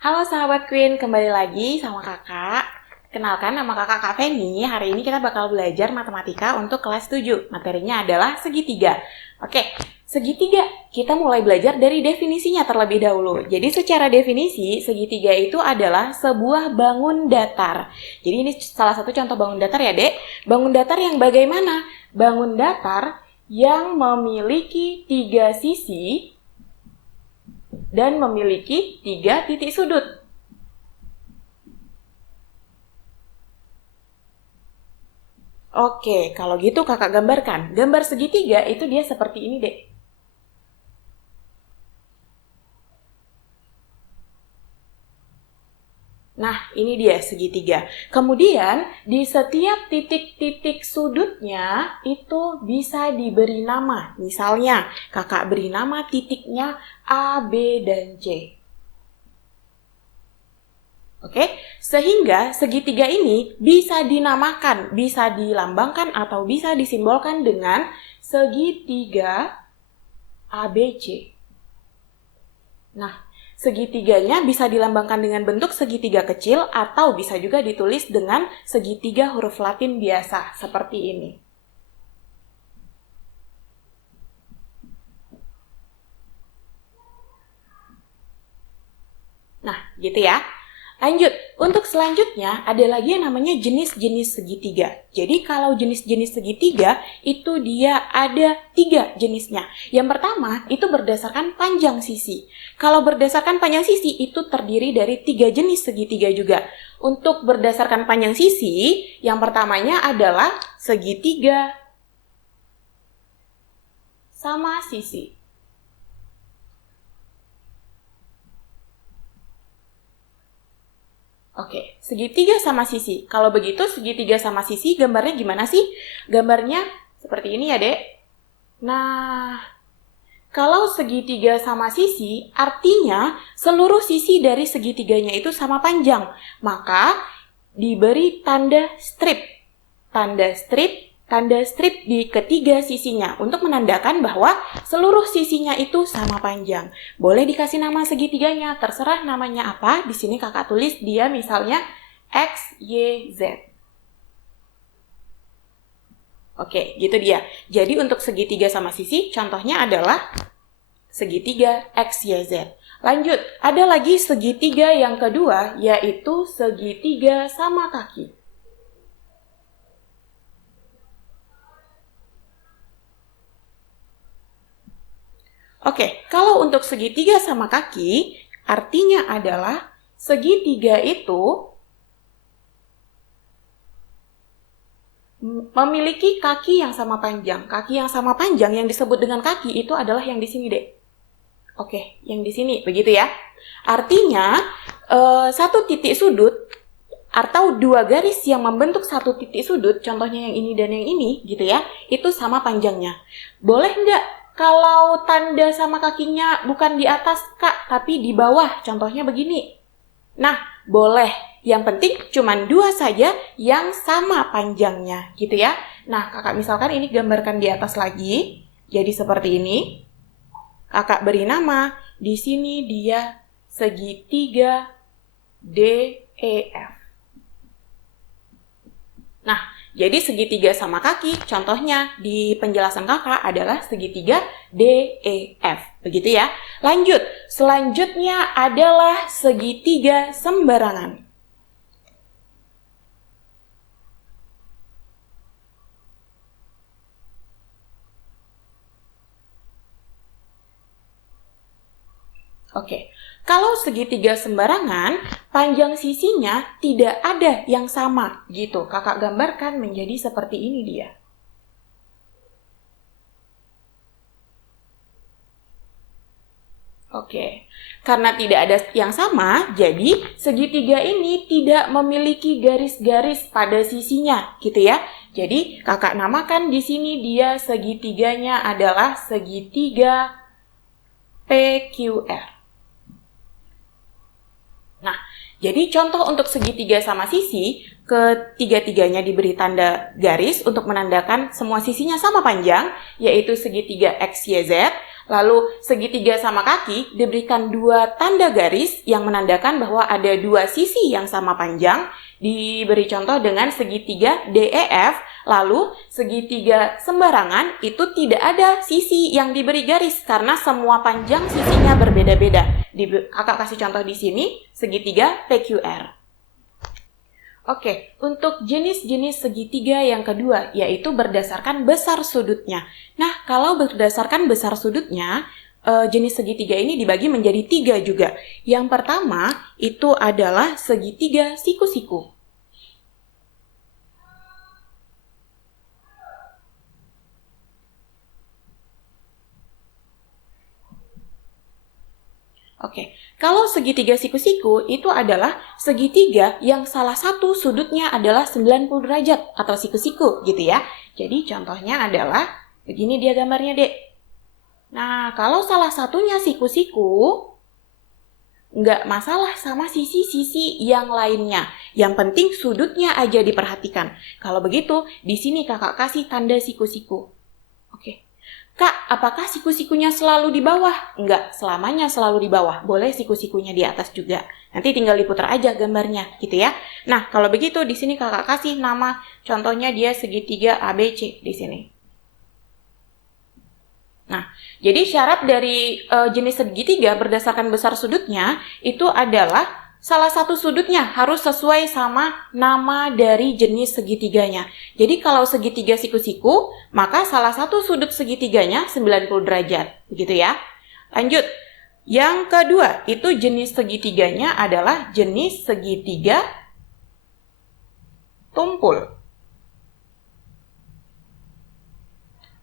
Halo sahabat Queen, kembali lagi sama kakak. Kenalkan, nama kakak Kak Feni. Hari ini kita bakal belajar matematika untuk kelas 7. Materinya adalah segitiga. Oke, segitiga. Kita mulai belajar dari definisinya terlebih dahulu. Jadi secara definisi, segitiga itu adalah sebuah bangun datar. Jadi ini salah satu contoh bangun datar ya, Dek. Bangun datar yang bagaimana? Bangun datar yang memiliki 3 sisi dan memiliki 3 titik sudut. Oke, kalau gitu kakak gambarkan. Gambar segitiga itu dia seperti ini, Dek. Nah, ini dia segitiga. Kemudian, di setiap titik-titik sudutnya itu bisa diberi nama. Misalnya, kakak beri nama titiknya A, B, dan C. Oke, sehingga segitiga ini bisa dinamakan, bisa dilambangkan atau bisa disimbolkan dengan segitiga ABC. Nah, segitiganya bisa dilambangkan dengan bentuk segitiga kecil atau bisa juga ditulis dengan segitiga huruf Latin biasa, seperti ini. Nah, gitu ya. Lanjut, untuk selanjutnya ada lagi yang namanya jenis-jenis segitiga. Jadi kalau jenis-jenis segitiga itu dia ada 3 jenisnya. Yang pertama itu berdasarkan panjang sisi. Kalau berdasarkan panjang sisi itu terdiri dari 3 jenis segitiga juga. Untuk berdasarkan panjang sisi, yang pertamanya adalah segitiga sama sisi. Oke, segitiga sama sisi. Kalau begitu, segitiga sama sisi gambarnya gimana sih? Gambarnya seperti ini ya, Dek. Nah, kalau segitiga sama sisi, artinya seluruh sisi dari segitiganya itu sama panjang. Maka, diberi tanda strip. Tanda strip di ketiga sisinya untuk menandakan bahwa seluruh sisinya itu sama panjang. Boleh dikasih nama segitiganya, terserah namanya apa. Di sini kakak tulis dia misalnya X, Y, Z. Oke, gitu dia. Jadi untuk segitiga sama sisi, contohnya adalah segitiga X, Y, Z. Lanjut, ada lagi segitiga yang kedua, yaitu segitiga sama kaki. Oke, kalau untuk segitiga sama kaki, artinya adalah segitiga itu memiliki kaki yang sama panjang. Kaki yang sama panjang yang disebut dengan kaki itu adalah yang di sini, Dek. Oke, yang di sini, begitu ya. Artinya, satu titik sudut atau 2 garis yang membentuk satu titik sudut, contohnya yang ini dan yang ini, gitu ya, itu sama panjangnya. Boleh nggak kalau tanda sama kakinya bukan di atas, Kak, tapi di bawah, contohnya begini? Nah, boleh. Yang penting cuma 2 saja yang sama panjangnya, gitu ya. Nah, kakak misalkan ini gambarkan di atas lagi, jadi seperti ini. Kakak beri nama, di sini dia segitiga DEF. Nah, jadi segitiga sama kaki, contohnya di penjelasan kakak adalah segitiga DEF. Begitu ya. Lanjut, selanjutnya adalah segitiga sembarangan. Oke, kalau segitiga sembarangan, panjang sisinya tidak ada yang sama gitu. Kakak gambarkan menjadi seperti ini dia. Oke, karena tidak ada yang sama, jadi segitiga ini tidak memiliki garis-garis pada sisinya, gitu ya. Jadi kakak namakan di sini dia segitiganya adalah segitiga PQR. Nah, jadi contoh untuk segitiga sama sisi, ketiga-tiganya diberi tanda garis untuk menandakan semua sisinya sama panjang, yaitu segitiga XYZ. Lalu segitiga sama kaki diberikan dua tanda garis yang menandakan bahwa ada dua sisi yang sama panjang. Diberi contoh dengan segitiga DEF, lalu segitiga sembarangan itu tidak ada sisi yang diberi garis karena semua panjang sisinya berbeda-beda. Kakak kasih contoh di sini, segitiga PQR. Oke, untuk jenis-jenis segitiga yang kedua, yaitu berdasarkan besar sudutnya. Nah, kalau berdasarkan besar sudutnya, jenis segitiga ini dibagi menjadi 3 juga. Yang pertama, itu adalah segitiga siku-siku. Oke, kalau segitiga siku-siku itu adalah segitiga yang salah satu sudutnya adalah 90 derajat atau siku-siku gitu ya. Jadi contohnya adalah begini dia gambarnya, Dek. Nah, kalau salah satunya siku-siku, nggak masalah sama sisi-sisi yang lainnya. Yang penting sudutnya aja diperhatikan. Kalau begitu, di sini kakak kasih tanda siku-siku. Oke. Kak, apakah siku-sikunya selalu di bawah? Enggak, selamanya selalu di bawah. Boleh siku-sikunya di atas juga. Nanti tinggal diputar aja gambarnya, gitu ya. Nah, kalau begitu di sini kakak kasih nama, contohnya dia segitiga ABC di sini. Nah, jadi syarat dari jenis segitiga berdasarkan besar sudutnya itu adalah salah satu sudutnya harus sesuai sama nama dari jenis segitiganya. Jadi kalau segitiga siku-siku, maka salah satu sudut segitiganya 90 derajat. Begitu ya. Lanjut. Yang kedua, itu jenis segitiganya adalah jenis segitiga tumpul.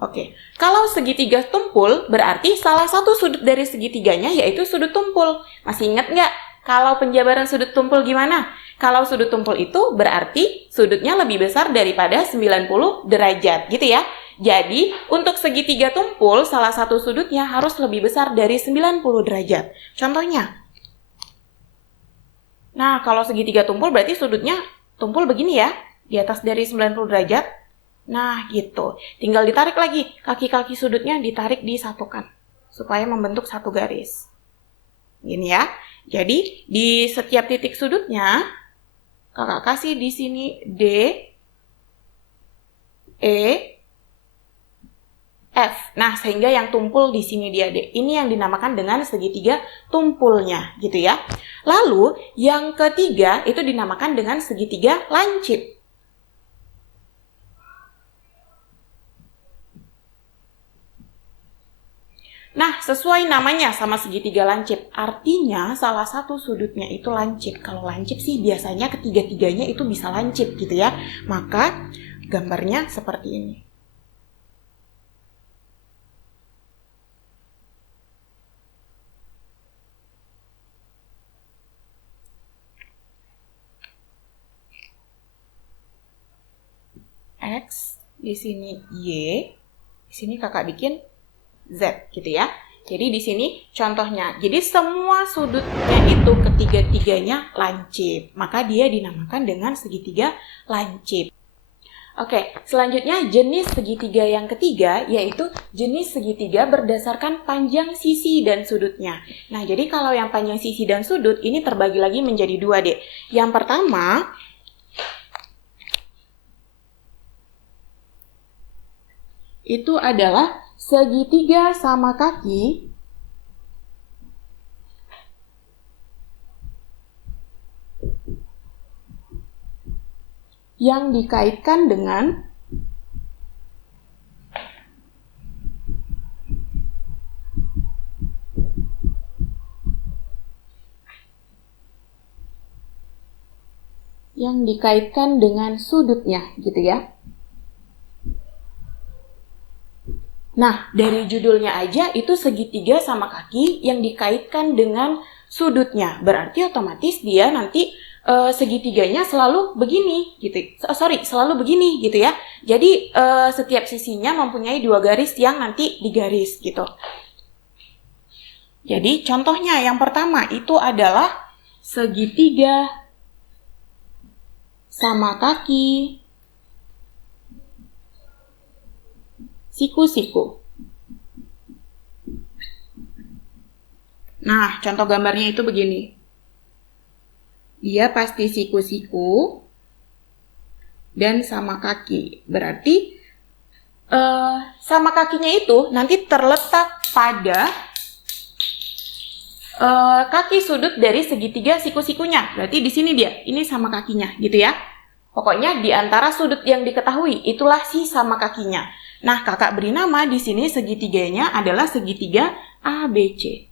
Oke, kalau segitiga tumpul berarti salah satu sudut dari segitiganya yaitu sudut tumpul. Masih ingat nggak? Kalau penjabaran sudut tumpul gimana? Kalau sudut tumpul itu berarti sudutnya lebih besar daripada 90 derajat, gitu ya. Jadi, untuk segitiga tumpul, salah satu sudutnya harus lebih besar dari 90 derajat. Contohnya. Nah, kalau segitiga tumpul berarti sudutnya tumpul begini ya, di atas dari 90 derajat. Nah, gitu. Tinggal ditarik lagi, kaki-kaki sudutnya ditarik disatukan, supaya membentuk satu garis. Gini ya. Jadi, di setiap titik sudutnya, kakak kasih di sini D, E, F. Nah, sehingga yang tumpul di sini dia D. Ini yang dinamakan dengan segitiga tumpulnya, gitu ya. Lalu, yang ketiga itu dinamakan dengan segitiga lancip. Nah, sesuai namanya sama segitiga lancip. Artinya salah satu sudutnya itu lancip. Kalau lancip sih biasanya ketiga-tiganya itu bisa lancip gitu ya. Maka gambarnya seperti ini. X, di sini Y, di sini kakak bikin Z gitu ya. Jadi di sini contohnya. Jadi semua sudutnya itu ketiga-tiganya lancip. Maka dia dinamakan dengan segitiga lancip. Oke, selanjutnya jenis segitiga yang ketiga yaitu jenis segitiga berdasarkan panjang sisi dan sudutnya. Nah, jadi kalau yang panjang sisi dan sudut ini terbagi lagi menjadi dua, Dek. Yang pertama itu adalah segitiga sama kaki yang dikaitkan dengan sudutnya gitu ya. Nah, dari judulnya aja itu segitiga sama kaki yang dikaitkan dengan sudutnya. Berarti otomatis dia nanti segitiganya selalu begini gitu. Selalu begini gitu ya. Jadi setiap sisinya mempunyai dua garis yang nanti digaris gitu. Jadi contohnya yang pertama itu adalah segitiga sama kaki siku-siku. Nah, contoh gambarnya itu begini. Dia pasti siku-siku dan sama kaki. Berarti sama kakinya itu nanti terletak pada kaki sudut dari segitiga siku-sikunya. Berarti di sini dia, ini sama kakinya gitu ya. Pokoknya di antara sudut yang diketahui itulah si sama kakinya. Nah, kakak beri nama di sini segitiganya adalah segitiga ABC.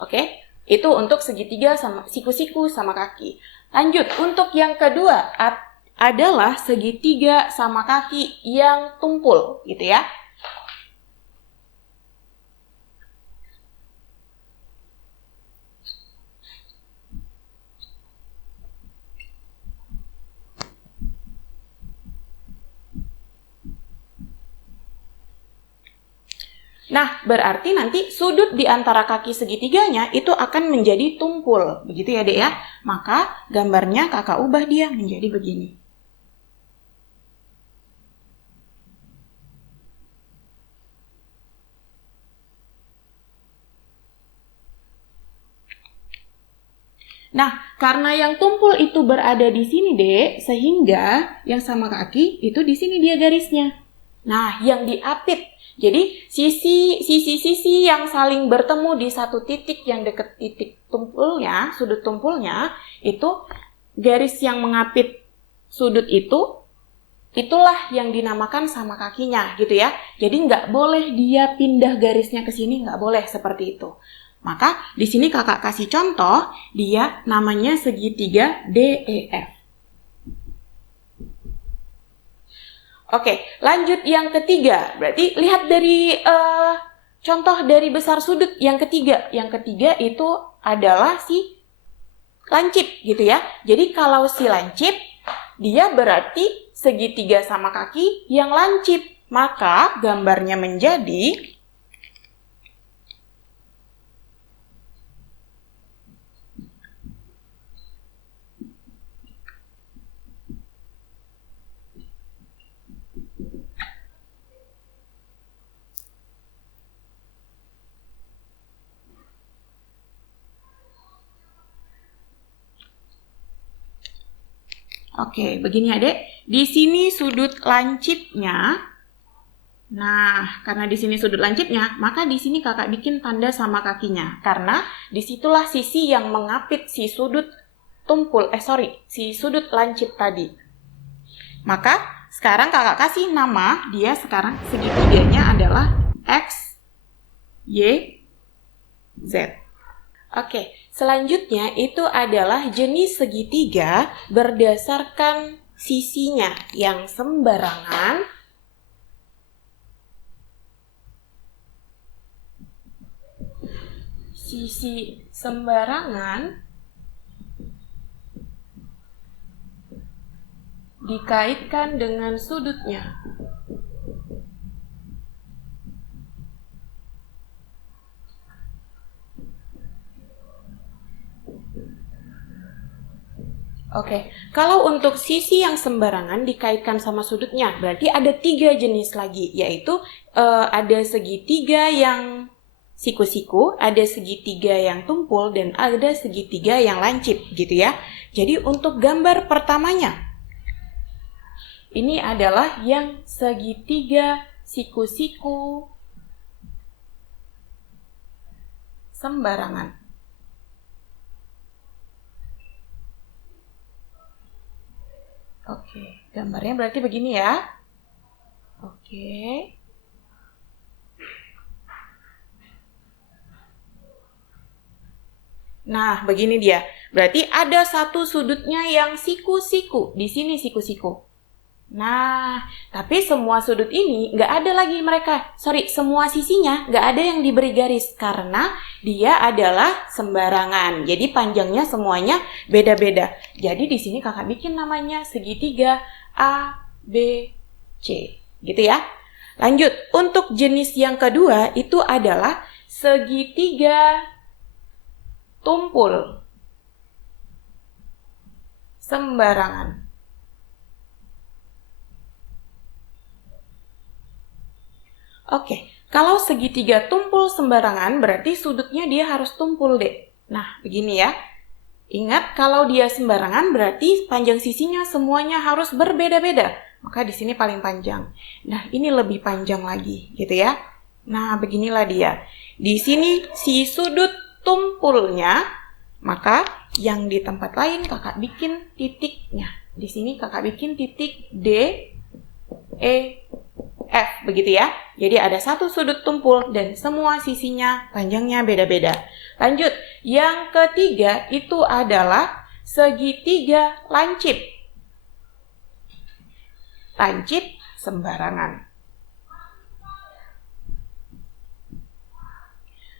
Oke, itu untuk segitiga sama siku-siku sama kaki. Lanjut, untuk yang kedua adalah segitiga sama kaki yang tumpul, gitu ya. Nah, berarti nanti sudut di antara kaki segitiganya itu akan menjadi tumpul. Begitu ya, Dek ya? Maka gambarnya kakak ubah dia menjadi begini. Nah, karena yang tumpul itu berada di sini, Dek, sehingga yang sama kaki itu di sini dia garisnya. Nah, yang diapit. Jadi, sisi-sisi yang saling bertemu di satu titik yang dekat titik tumpulnya, sudut tumpulnya, itu garis yang mengapit sudut itu, itulah yang dinamakan sama kakinya, gitu ya. Jadi, nggak boleh dia pindah garisnya ke sini, nggak boleh seperti itu. Maka, di sini kakak kasih contoh, dia namanya segitiga DEF. Oke, lanjut yang ketiga. Berarti lihat dari contoh dari besar sudut yang ketiga. Yang ketiga itu adalah si lancip gitu ya. Jadi kalau si lancip, dia berarti segitiga sama kaki yang lancip. Maka gambarnya menjadi Oke, begini Adek. Di sini sudut lancipnya. Nah, karena di sini sudut lancipnya, maka di sini kakak bikin tanda sama kakinya. Karena disitulah sisi yang mengapit si sudut si sudut lancip tadi. Maka sekarang kakak kasih nama, dia sekarang segitiganya adalah X, Y, Z. Oke, selanjutnya itu adalah jenis segitiga berdasarkan sisinya yang sembarangan sisi sembarangan dikaitkan dengan sudutnya. Oke, kalau untuk sisi yang sembarangan dikaitkan sama sudutnya, berarti ada 3 jenis lagi, yaitu ada segitiga yang siku-siku, ada segitiga yang tumpul, dan ada segitiga yang lancip, gitu ya. Jadi untuk gambar pertamanya, ini adalah yang segitiga siku-siku sembarangan. Oke, gambarnya berarti begini ya. Oke. Nah, begini dia. Berarti ada satu sudutnya yang siku-siku. Di sini siku-siku. Nah, tapi semua sudut ini nggak ada lagi semua sisinya nggak ada yang diberi garis karena dia adalah sembarangan. Jadi panjangnya semuanya beda-beda. Jadi di sini kakak bikin namanya segitiga A, B, C. Gitu ya. Lanjut, untuk jenis yang kedua itu adalah segitiga tumpul sembarangan. Oke, Kalau segitiga tumpul sembarangan, berarti sudutnya dia harus tumpul, Dek. Nah, begini ya. Ingat, kalau dia sembarangan, berarti panjang sisinya semuanya harus berbeda-beda. Maka di sini paling panjang. Nah, ini lebih panjang lagi, gitu ya. Nah, beginilah dia. Di sini si sudut tumpulnya, maka yang di tempat lain kakak bikin titiknya. Di sini kakak bikin titik D, E, F, begitu ya. Jadi ada satu sudut tumpul dan semua sisinya panjangnya beda-beda. Lanjut, yang ketiga itu adalah segitiga lancip. Lancip sembarangan.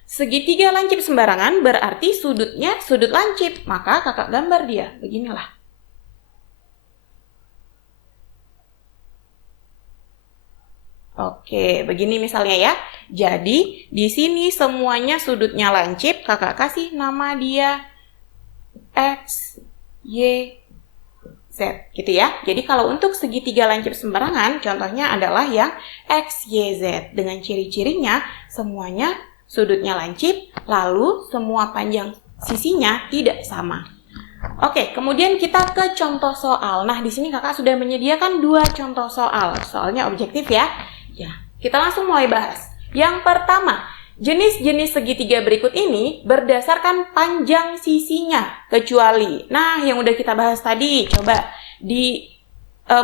Segitiga lancip sembarangan berarti sudutnya sudut lancip. Maka kakak gambar dia, beginilah. Oke, begini misalnya ya. Jadi, di sini semuanya sudutnya lancip, kakak kasih nama dia X, Y, Z, gitu ya. Jadi, kalau untuk segitiga lancip sembarangan, contohnya adalah yang X, Y, Z. Dengan ciri-cirinya, semuanya sudutnya lancip, lalu semua panjang sisinya tidak sama. Oke, kemudian kita ke contoh soal. Nah, di sini kakak sudah menyediakan 2 contoh soal. Soalnya objektif ya. Ya, kita langsung mulai bahas. Yang pertama, jenis-jenis segitiga berikut ini berdasarkan panjang sisinya, kecuali. Nah, yang udah kita bahas tadi, coba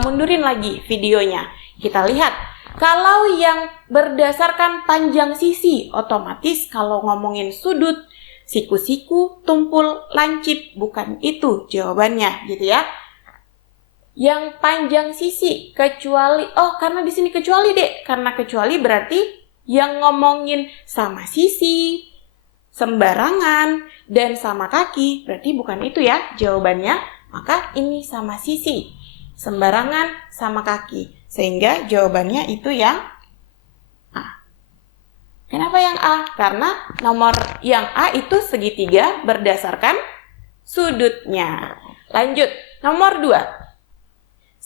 mundurin lagi videonya. Kita lihat, kalau yang berdasarkan panjang sisi, otomatis kalau ngomongin sudut, siku-siku, tumpul, lancip, bukan itu jawabannya, gitu ya. Yang panjang sisi, kecuali, karena di sini kecuali, Dek. Karena kecuali berarti yang ngomongin sama sisi, sembarangan, dan sama kaki, berarti bukan itu ya jawabannya. Maka ini sama sisi, sembarangan, sama kaki. Sehingga jawabannya itu yang A. Kenapa yang A? Karena nomor yang A itu segitiga berdasarkan sudutnya. Lanjut, nomor 2.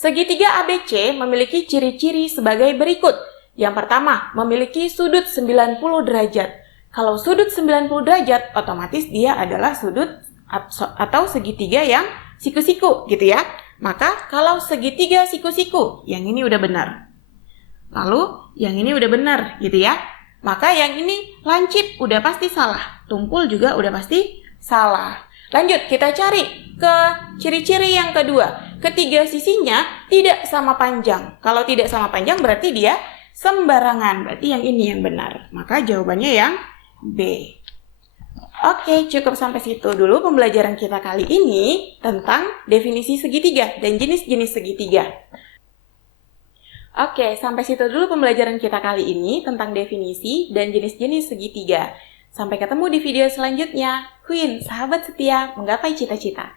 Segitiga ABC memiliki ciri-ciri sebagai berikut. Yang pertama, memiliki sudut 90 derajat. Kalau sudut 90 derajat, otomatis dia adalah sudut atau segitiga yang siku-siku, gitu ya. Maka kalau segitiga siku-siku, yang ini udah benar. Lalu, yang ini udah benar, gitu ya. Maka yang ini lancip, udah pasti salah. Tumpul juga udah pasti salah. Lanjut, kita cari ke ciri-ciri yang kedua. Ketiga sisinya tidak sama panjang. Kalau tidak sama panjang berarti dia sembarangan. Berarti yang ini yang benar. Maka jawabannya yang B. Oke, cukup sampai situ dulu pembelajaran kita kali ini tentang definisi segitiga dan jenis-jenis segitiga. Oke, sampai situ dulu pembelajaran kita kali ini tentang definisi dan jenis-jenis segitiga. Sampai ketemu di video selanjutnya. Queen, sahabat setia, menggapai cita-cita.